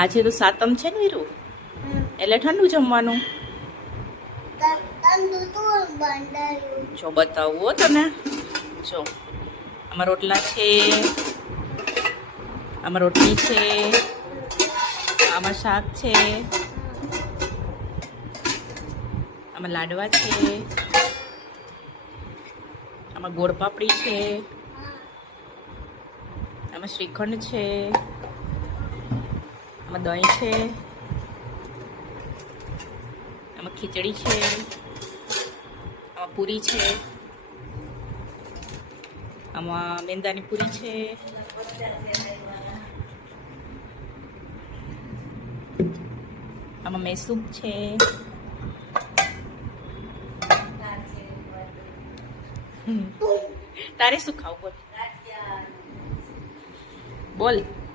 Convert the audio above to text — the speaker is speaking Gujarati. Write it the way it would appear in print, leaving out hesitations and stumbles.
આજે તો સાતમ છે ને વીરુ, એટલે ઠંડુ જમવાનું. જો બતાવું હો તને. જો આમાં રોટલા છે, આમાં રોટલી છે, આમાં શાક છે, આમાં લાડવા છે, આમાં ગોળ પાપડી છે, આમાં શ્રીખંડ છે, આમાં દહીં છે, આમાં ખીચડી છે, આમાં પૂરી છે, આમાં મેંદાની પૂરી છે, આમાં મેસૂબ છે, તારે શું ખાવું બોલ બોલ.